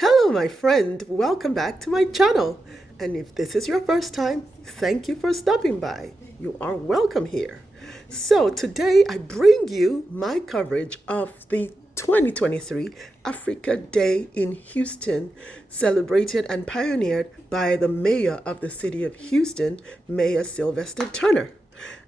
Hello, my friend. Welcome back to my channel. And if this is your first time, thank you for stopping by. You are welcome here. So today I bring you my coverage of the 2023 Africa Day in Houston, celebrated and pioneered by the mayor of the city of Houston, Mayor Sylvester Turner.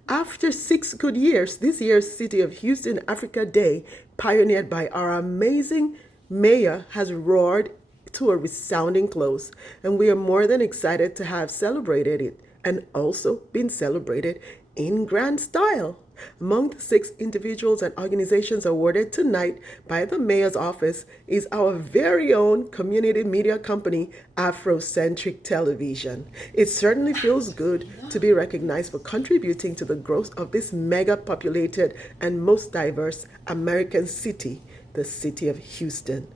After 6 good years, this year's City of Houston Africa Day, pioneered by our amazing mayor, has roared to a resounding close, and we are more than excited to have celebrated it and also been celebrated in grand style. Among the 6 individuals and organizations awarded tonight by the mayor's office is our very own community media company, Afrocentrik Television. It certainly feels good to be recognized for contributing to the growth of this mega populated and most diverse American city, the city of Houston.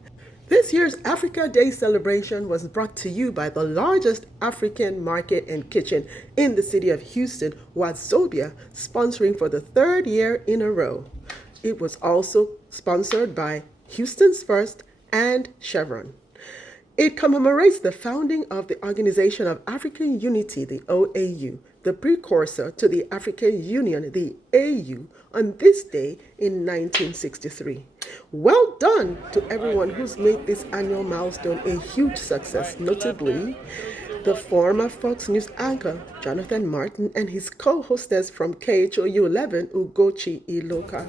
This year's Africa Day celebration was brought to you by the largest African market and kitchen in the city of Houston, Wazobia, sponsoring for the 3rd year in a row. It was also sponsored by Houston's First and Chevron. It commemorates the founding of the Organization of African Unity, the OAU, the precursor to the African Union, the AU, on this day in 1963. Well done to everyone who's made this annual milestone a huge success, notably the former Fox News anchor, Jonathan Martin, and his co-hostess from KHOU 11, Ugochi Iloka.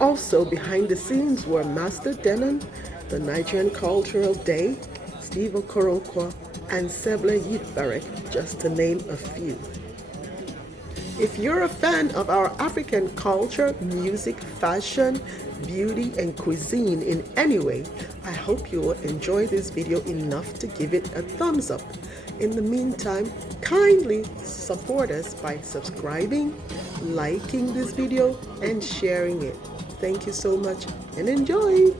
Also behind the scenes were Master Denon, the Nigerian Cultural Day, Steve Okoronkwo, and Seble Yitbarek, just to name a few. If you're a fan of our African culture, music, fashion, beauty, and cuisine in any way, I hope you will enjoy this video enough to give it a thumbs up. In the meantime, kindly support us by subscribing, liking this video, and sharing it. Thank you so much and enjoy!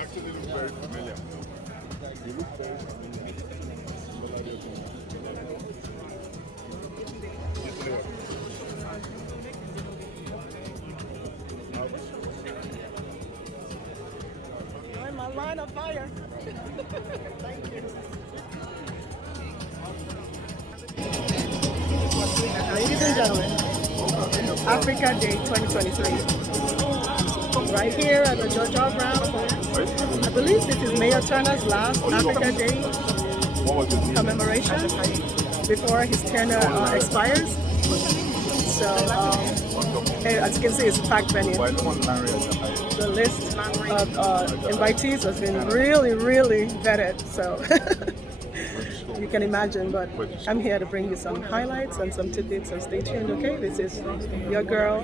Actually look very familiar. You look very familiar. I'm a line of fire. Thank you. Ladies and gentlemen, Africa Day 2023. Right here at the George R. Brown. I believe this is Mayor Turner's last Africa Day commemoration before his tenure expires. So, as you can see, it's a packed venue. The list of invitees has been really vetted, so you can imagine, but I'm here to bring you some highlights and some tidbits, so stay tuned, okay? This is your girl,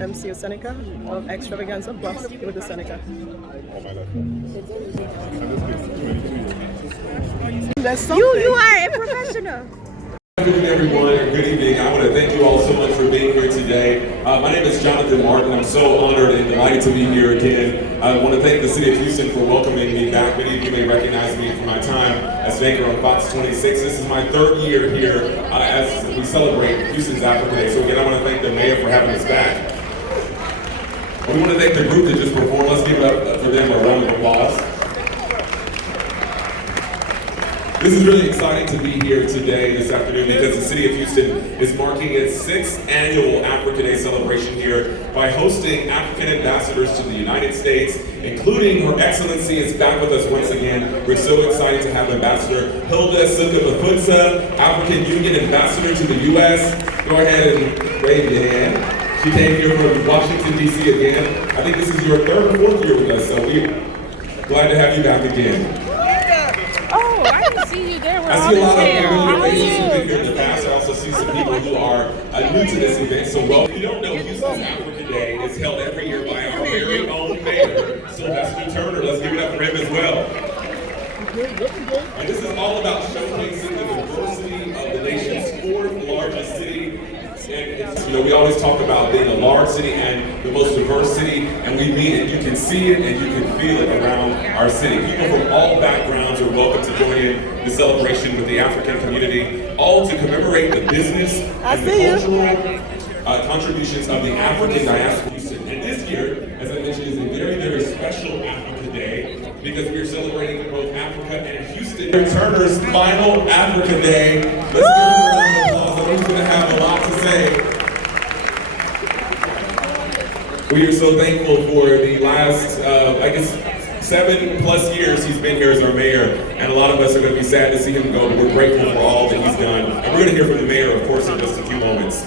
MC Seneca of Extravaganza Boss with the Seneca. You are a professional. Good evening, everyone, and good evening. I want to thank you all so much for being here today. My name is Jonathan Martin. I'm so honored and delighted to be here again. I want to thank the City of Houston for welcoming me back. Many of you may recognize me from my time as an anchor on Fox 26. This is my 3rd year here as we celebrate Houston's Africa Day. So again, I want to thank the mayor for having us back. We want to thank the group that just performed. Let's give it up for them a round of applause. This is really exciting to be here today, this afternoon, because the City of Houston is marking its 6th annual Africa Day celebration here by hosting African ambassadors to the United States, including Her Excellency is back with us once again. We're so excited to have Ambassador Hilda Suka-Mafudze, African Union Ambassador to the U.S. Go ahead and wave your hand. She came here from Washington, D.C. again. I think this is your 3rd or 4th year with us, so we're glad to have you back again. Oh, I didn't see you there. I see a lot of familiar faces who've been here in the past. I also see some people who are new to this event. So, well, if you don't know, Houston's Africa Day is held every year by our very own Mayor Sylvester Turner. Let's give it up for him as well. And this is all about showcasing the diversity of the nation's 4th largest city. And it's, we always talk about being a large city and the most diverse city, and we mean it. You can see it and you can feel it around our city. People from all backgrounds are welcome to join in the celebration with the African community, all to commemorate the business and the cultural contributions of the African diaspora. And this year, as I mentioned, is a very, very special Africa Day because we are celebrating both Africa and Houston. Turner's final Africa Day. Let's give him a round of applause. I know he's going to have a lot to say. We are so thankful for the last, 7+ years he's been here as our mayor, and a lot of us are going to be sad to see him go, but we're grateful for all that he's done. And we're going to hear from the mayor, of course, in just a few moments.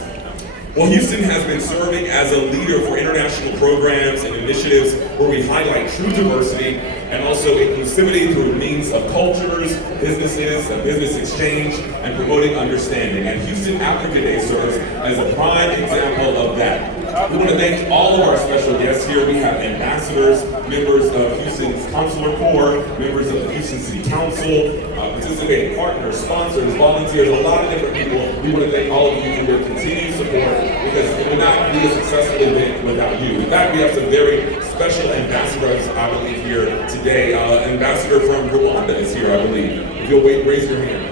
Well, Houston has been serving as a leader for international programs and initiatives where we highlight true diversity and also inclusivity through means of cultures, businesses, and business exchange, and promoting understanding. And Houston Africa Day serves as a prime example of that. We want to thank all of our special guests here. We have ambassadors, members of Houston's Consular Corps, members of the Houston City Council, participating partners, sponsors, volunteers, a lot of different people. We want to thank all of you for your continued support because it would not be a successful event without you. In fact, we have some very special ambassadors, I believe, here today. Ambassador from Rwanda is here, I believe. If you'll wait, raise your hand.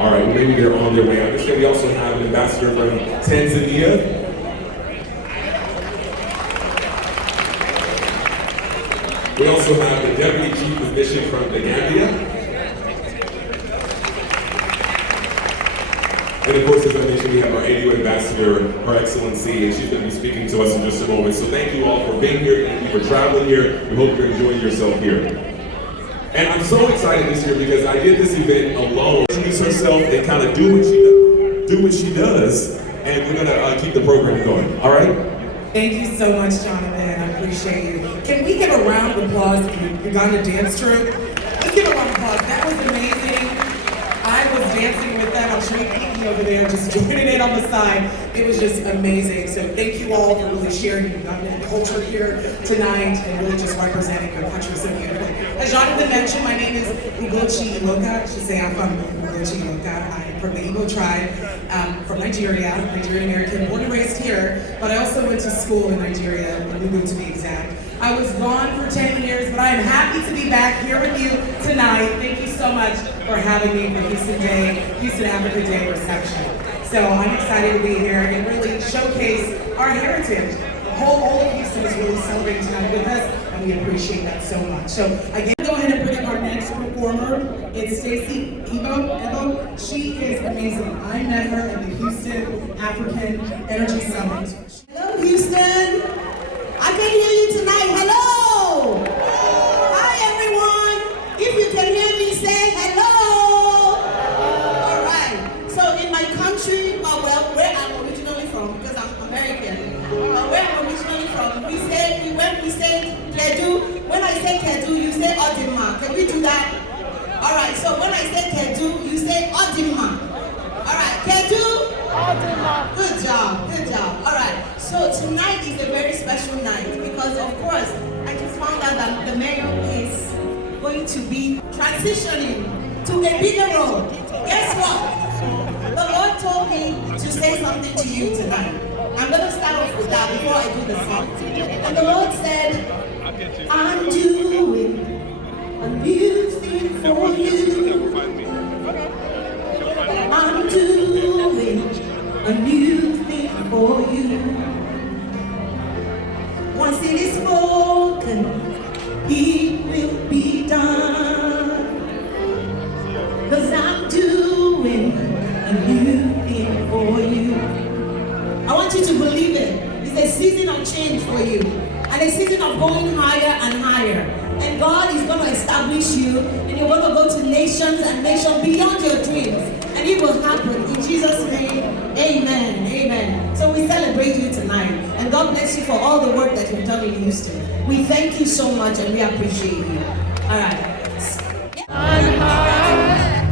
All right, well, maybe they're on their way. I understand we also have an ambassador from Tanzania. We also have the Deputy Chief of Mission from the Gambia. And of course, as I mentioned, we have our AU Ambassador, Her Excellency, and she's going to be speaking to us in just a moment. So thank you all for being here, thank you for traveling here. We hope you're enjoying yourself here. And I'm so excited this year because I did this event alone. Introduce herself and kind of do what she does, and we're going to keep the program going, all right? Thank you so much, Jonathan. I appreciate you. Can we give a round of applause for the Uganda dance troupe? Let's give a round of applause. That was amazing. I was dancing with them. I'm sure Kiki over there just joining in on the side. It was just amazing. So thank you all for really sharing Ugandan culture here tonight and really just representing your country so beautifully. As Jonathan mentioned, my name is Ugochi Iloka. I should say I'm from Ugochi Iloka. I'm from the Igbo tribe, from Nigeria, Nigerian American, born and raised here, but I also went to school in Nigeria, in Lagos to be exact. I was gone for 10 years, but I am happy to be back here with you tonight. Thank you so much for having me for Houston Africa Day reception. So I'm excited to be here and really showcase our heritage. All of Houston is really celebrating tonight with us, and we appreciate that so much. So again, go ahead and bring up our next performer. It's Stacey Ebo. She is amazing. I met her at the Houston African Energy Summit. Hello, Houston. I can hear you tonight. Hello. Hi, everyone. If you can hear me, say hello. All right. So in my country, where I'm originally from, because I'm American, where I'm originally from, when we say Kedu, when I say Kedu, you say Odima. Can we do that? All right. So when I say Kedu, you say Odima. All right. Kedu. Odima. Good job. Good job. All right. So tonight is a very special night because, of course, I just found out that the mayor is going to be transitioning to a bigger role. Guess what? The Lord told me to say something to you tonight. I'm going to start off with that before I do the song. And the Lord said, I'm doing a new thing for you. I'm doing a new thing for you. Once it is spoken, it will be done. for you. And a season of going higher and higher. And God is going to establish you, and you're going to go to nations and nations beyond your dreams. And it will happen in Jesus' name. Amen. Amen. So we celebrate you tonight. And God bless you for all the work that you've done in Houston. We thank you so much and we appreciate you. All right.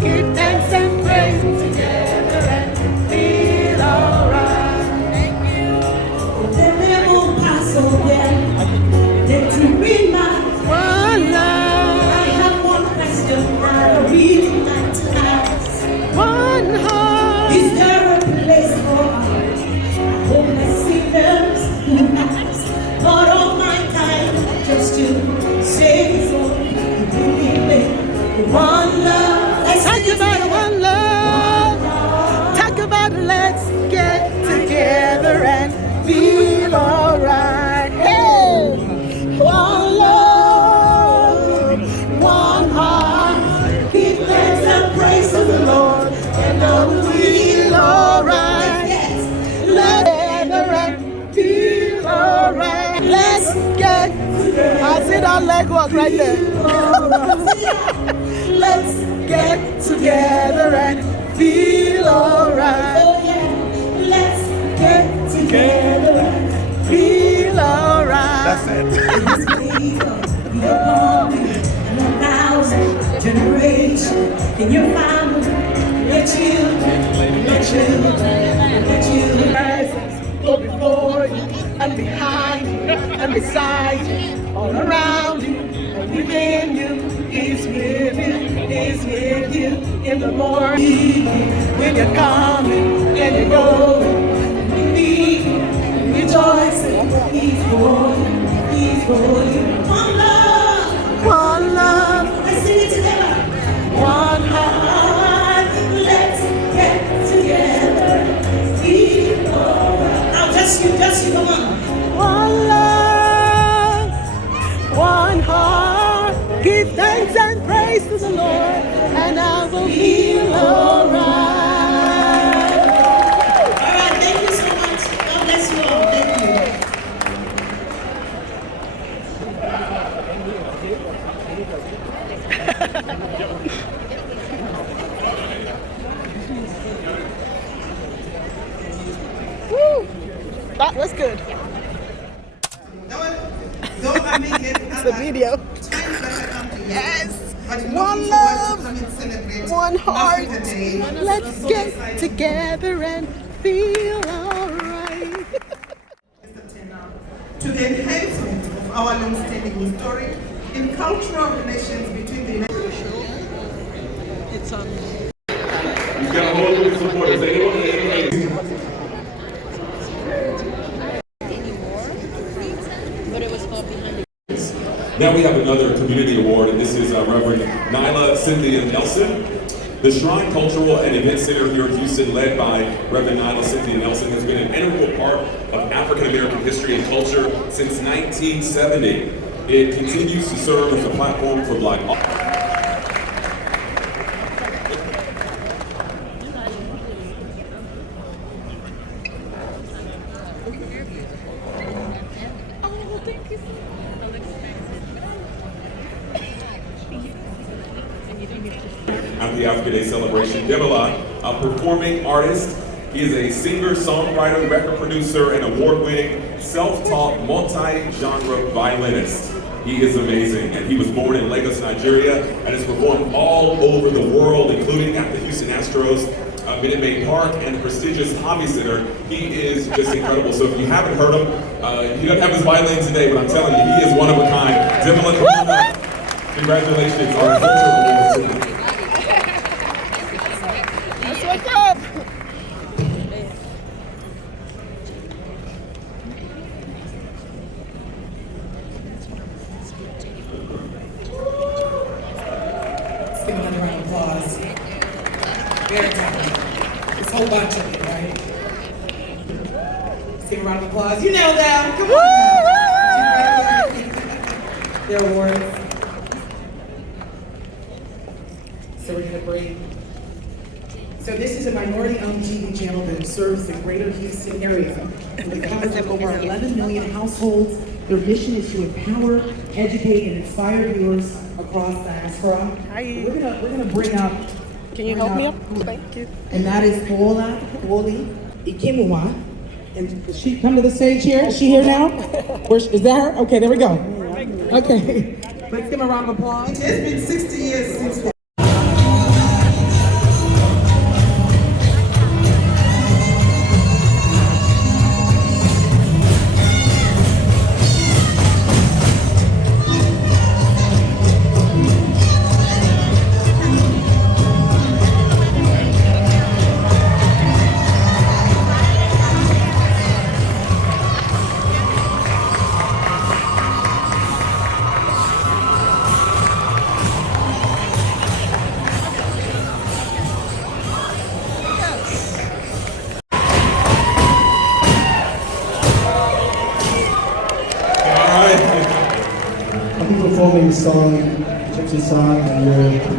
Give thanks and praise together and feel alright. Thank you. The devil pass away. Let you remind. One love, I have one question I really like to ask. one heart. Is there a place for homeless sinners who ask God of my time just to save his own? One love. Talk about one love. Talk about let's get together and feel alright. Hey, one love, one heart. Give thanks and praise to the Lord, and all will feel alright. Let's get together and feel alright. Let's get. I see that leg walk right there. Let's get together and feel alright. Oh yeah, let's get together and Feel alright. That's it. You're born in 1,000 generations in your family, your children, your children. Go before you and behind you and beside you, all around you and within you. He's with you in the morning, when you're coming and you're going, believing and rejoicing. He's for you. One love. One love, Let's sing it together. one heart. Let's get together. Feel alright. Now just you, come on. One love, one heart. Give thanks and praise to the Lord, and I will feel alright. All right, thank you so much. God bless you all. Thank you. Woo! That was good. It's a video. Yes. One love, one heart. Let's get together and feel alright. To the enhancement of our long-standing historic and cultural relations between the United It's on. He's got a whole group of supporters. Now we have another community award, and this is Reverend Nyla Cynthia Nelson. The Shrine Cultural and Event Center here in Houston, led by Reverend Nyla Cynthia Nelson, has been an integral part of African American history and culture since 1970. It continues to serve as a platform for Black at the Africa Day celebration. Demola, a performing artist. He is a singer, songwriter, record producer, and award-winning, self-taught, multi-genre violinist. He is amazing, and he was born in Lagos, Nigeria, and has performed all over the world, including at the Houston Astros, Minute Maid Park, and the prestigious Hobby Center. He is just incredible. So if you haven't heard him, he doesn't have his violin today, but I'm telling you, he is one of a kind. Demola, congratulations on the cultural awards tonight. That's what's up. Let's give another round of applause. Very talented. This whole bunch of it, right? Let's give a round of applause. You know them. Come on. Their awards. So we're gonna bring. So this is a minority-owned TV channel that serves the greater Houston area. With a coverage of over 11 million households, their mission is to empower, educate, and inspire viewers across diaspora. Hi. We're gonna bring up. Can you help me up? Thank you. And that is Paula Ikemwa. And does she come to the stage here? Is she here now? Is that her? Okay, there we go. Okay. Let's give a round of applause. It has been 60 years since the performing the song, Gypsy song, and you're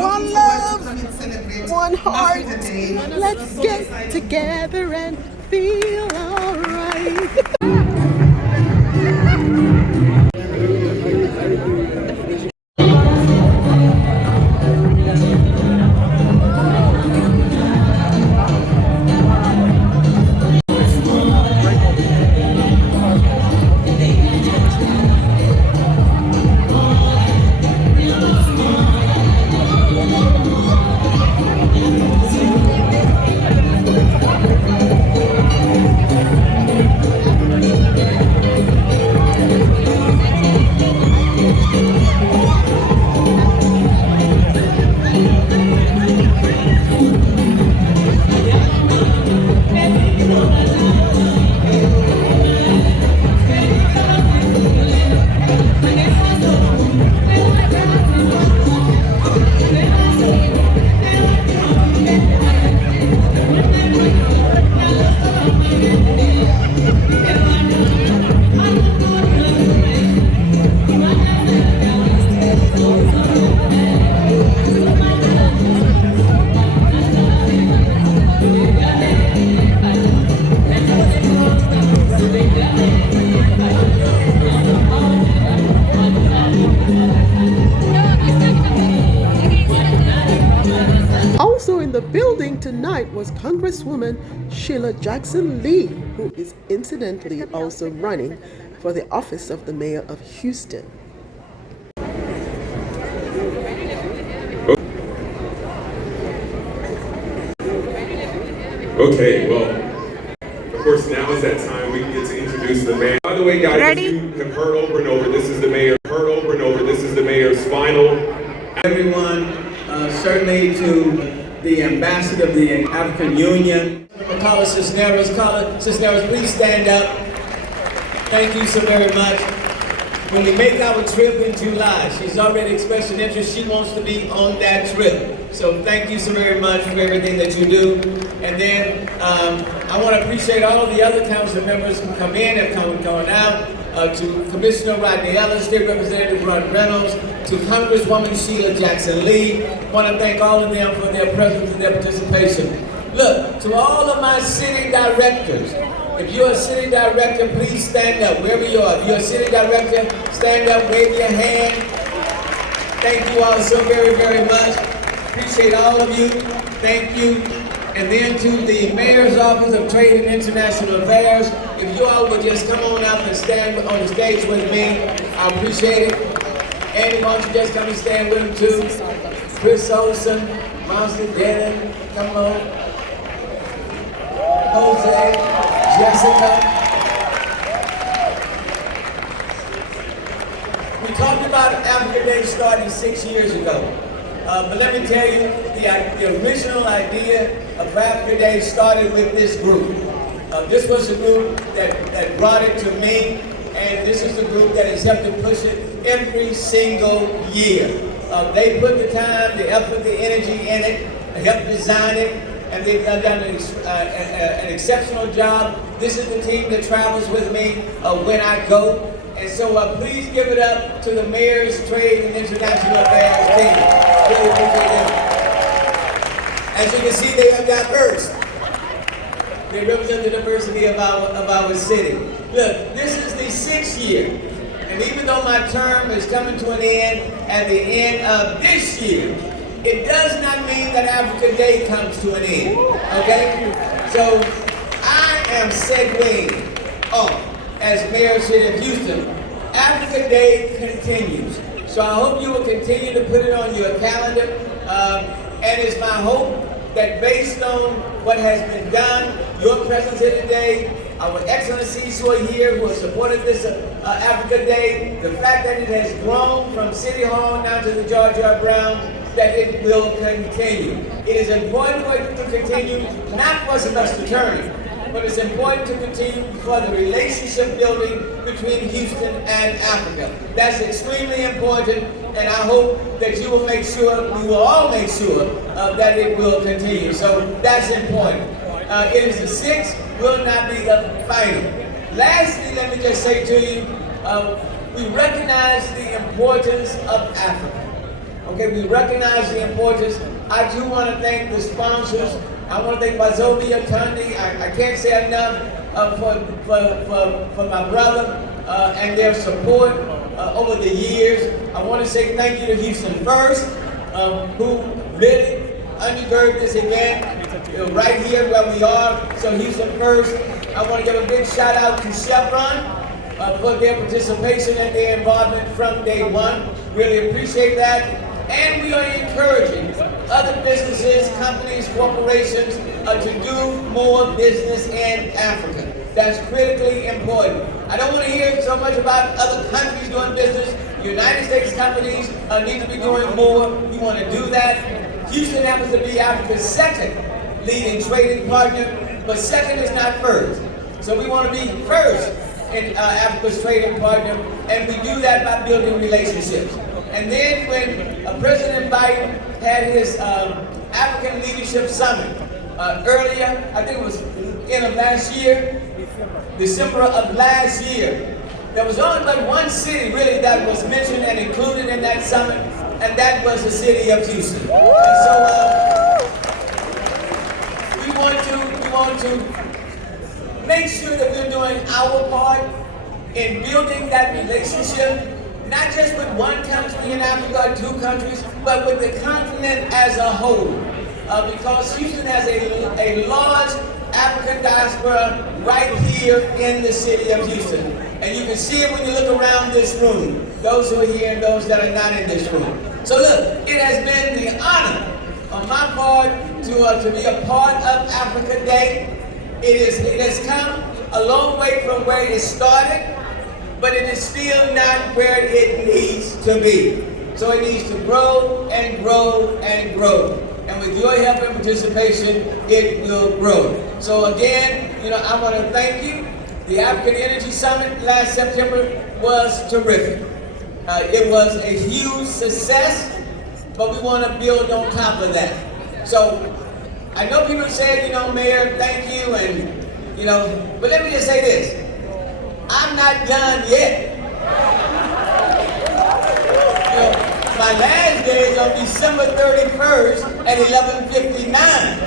One love, one heart. Let's get together and feel alright. Also in the building tonight was Congresswoman Sheila Jackson Lee, who is incidentally also running for the office of the mayor of Houston. Okay, well, of course, now is that time we can get to introduce the mayor. By the way, guys, as you have heard over and over, this is the mayor. Heard over and over, this is the mayor's final. Everyone, certainly to the ambassador of the African Union. Colors, Cisneros, please stand up. Thank you so very much. When we make our trip in July, she's already expressed an interest. She wants to be on that trip. So thank you so very much for everything that you do. And then I want to appreciate all of the other council members who come in and come out. To Commissioner Rodney Ellis, State Representative Ron Reynolds, to Congresswoman Sheila Jackson Lee. I want to thank all of them for their presence and their participation. Look, to all of my city directors, if you're a city director, please stand up, wherever you are. If you're a city director, stand up, wave your hand. Thank you all so very, very much. Appreciate all of you. Thank you. And then to the Mayor's Office of Trade and International Affairs, if you all would just come on up and stand on the stage with me, I appreciate it. Andy, why don't you just come and stand with him too? Chris Olson, Monster Dennon, come on. Jose, Jessica. We talked about Africa Day starting 6 years ago. But let me tell you, the original idea of Africa Day started with this group. This was the group that brought it to me, and this is the group that has helped to push it every single year. They put the time, the effort, the energy in it, helped design it, and they've done an exceptional job. This is the team that travels with me when I go. And so please give it up to the Mayor's Trade and International Affairs team. Really appreciate them. As you can see, they are diverse. They represent the diversity of our city. Look, this is the 6th year. And even though my term is coming to an end at the end of this year, it does not mean that Africa Day comes to an end, okay? So I am segueing off as Mayor of the City of Houston. Africa Day continues. So I hope you will continue to put it on your calendar. And it's my hope that based on what has been done, your presence here today, our excellencies who are here, who have supported this Africa Day, the fact that it has grown from City Hall now to the George R. Brown, that it will continue. It is important for it to continue, not for Sylvester Turner, but it's important to continue for the relationship building between Houston and Africa. That's extremely important, and I hope that you will make sure, we will all make sure that it will continue. So that's important. It is the 6th, will not be the final. Lastly, let me just say to you, we recognize the importance of Africa. Okay, we recognize the importance. I do want to thank the sponsors. I want to thank Wazobia Tundi. I can't say enough for my brother and their support over the years. I want to say thank you to Houston First, who really undergirded this event right here where we are. So Houston First, I want to give a big shout out to Chevron for their participation and their involvement from day one. Really appreciate that. And we are encouraging other businesses, companies, corporations to do more business in Africa. That's critically important. I don't want to hear so much about other countries doing business. United States companies need to be doing more. We want to do that. Houston happens to be Africa's 2nd leading trading partner. but second is not first. So we want to be first in Africa's trading partner, and we do that by building relationships. And then when President Biden had his African Leadership Summit earlier, I think it was end of last year, December of last year, there was only but one city really that was mentioned and included in that summit, and that was the city of Houston. And so we want to make sure that we're doing our part in building that relationship, not just with one country in Africa or two countries, but with the continent as a whole. Because Houston has a large African diaspora right here in the city of Houston. And you can see it when you look around this room, those who are here and those that are not in this room. So look, it has been the honor on my part to be a part of Africa Day. It has come a long way from where it started, but it is still not where it needs to be. So it needs to grow and grow and grow. And with your help and participation, it will grow. So again, I want to thank you. The African Energy Summit last September was terrific. It was a huge success, but we want to build on top of that. So I know people said, Mayor, thank you, and but let me just say this. I'm not done yet. My last day is on December 31st at 11:59.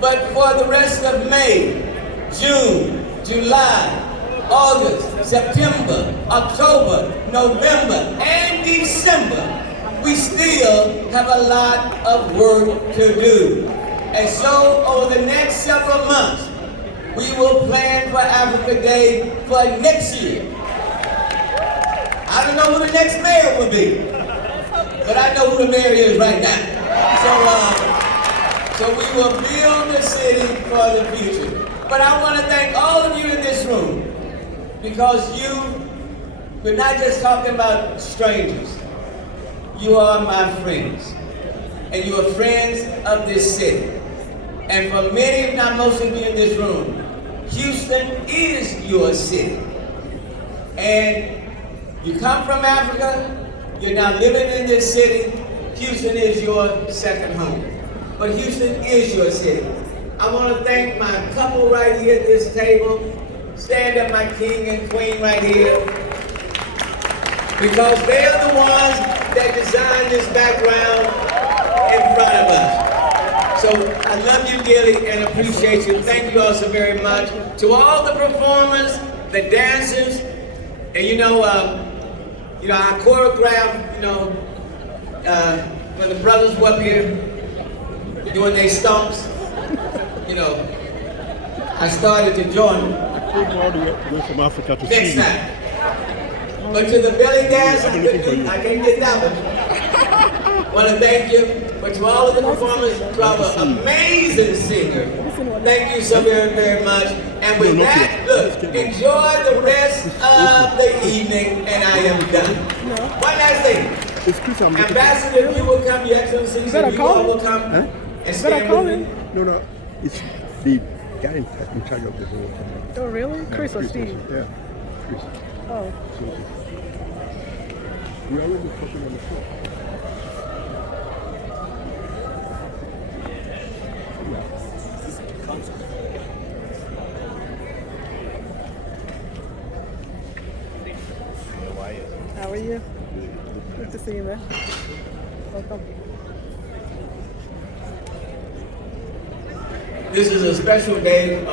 But for the rest of May, June, July, August, September, October, November, and December, we still have a lot of work to do. And so over the next several months, we will plan for Africa Day for next year. I don't know who the next mayor will be, but I know who the mayor is right now. So we will build the city for the future. But I want to thank all of you in this room, because we're not just talking about strangers. You are my friends, and you are friends of this city. And for many, if not most of you in this room, Houston is your city. And you come from Africa, you're now living in this city, Houston is your second home. But Houston is your city. I want to thank my couple right here at this table. Stand up, my king and queen right here. Because they are the ones that designed this background in front of us. So I love you dearly and appreciate you. Thank you all so very much. To all the performers, the dancers, and I choreographed, when the brothers were up here doing their stomps, I started to join them. I came all the way from Africa to Next see you. time. But to the belly dance, I can't get that one. Want to thank you. But to all of the performers, to our amazing singer, thank you so very, very much. And with that, look, enjoy the rest of the evening, and I am done. One last thing. Ambassador, if you will come, Your Excellency, if you all will come and stand with me. No, it's the guy in charge of the whole thing. Oh, really? Chris or Steve? Yeah, Chris. Oh. So, we are already talking on the floor. How are you? Good to see you, man. Welcome. This is a special day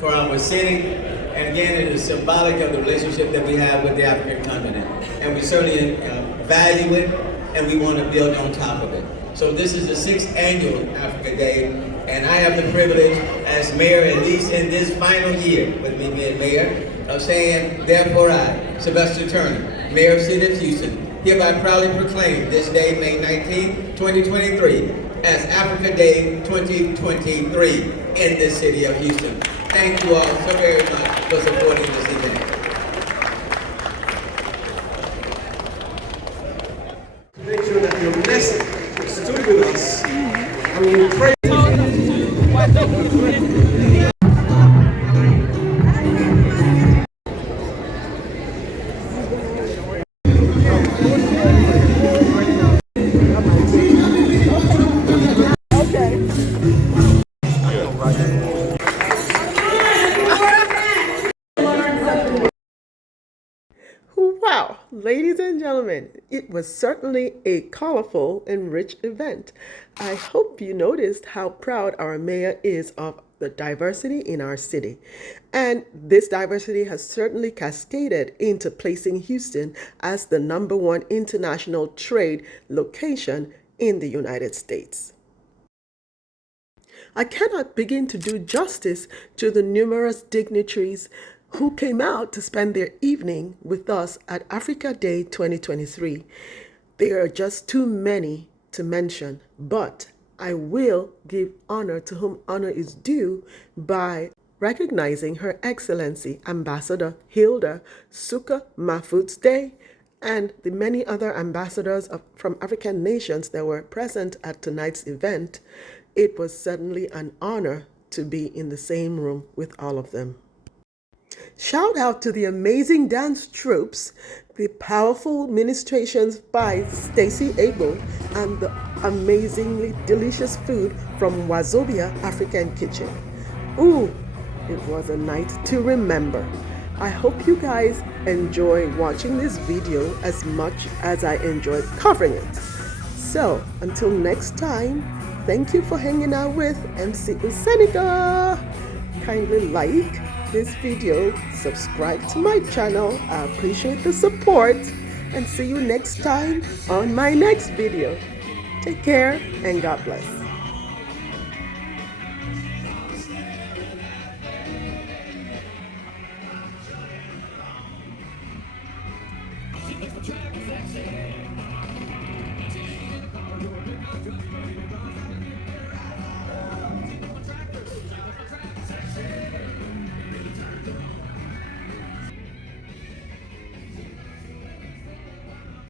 for our city, and again, it is symbolic of the relationship that we have with the African continent. And we certainly value it, and we want to build on top of it. So this is the 6th annual Africa Day, and I have the privilege as mayor, at least in this final year, with me being mayor, of saying, therefore I, Sylvester Turner, Mayor of the City of Houston, hereby proudly proclaim this day, May 19, 2023, as Africa Day 2023 in the city of Houston. Thank you all so very much for supporting this event. Make sure that your blessing stood with us, and we pray. Wow, ladies and gentlemen, it was certainly a colorful and rich event. I hope you noticed how proud our mayor is of the diversity in our city. And this diversity has certainly cascaded into placing Houston as the #1 international trade location in the United States. I cannot begin to do justice to the numerous dignitaries who came out to spend their evening with us at Africa Day 2023. There are just too many to mention, but I will give honor to whom honor is due by recognizing Her Excellency Ambassador Hilda Suka-Mafudze and the many other ambassadors from African nations that were present at tonight's event. It was certainly an honor to be in the same room with all of them. Shout out to the amazing dance troupes, the powerful ministrations by Stacey Abel, and the amazingly delicious food from Wazobia African Kitchen. Ooh, it was a night to remember. I hope you guys enjoy watching this video as much as I enjoyed covering it. So, until next time, thank you for hanging out with MC Seneca. Kindly like this video, subscribe to my channel. I appreciate the support and see you next time on my next video. Take care and God bless.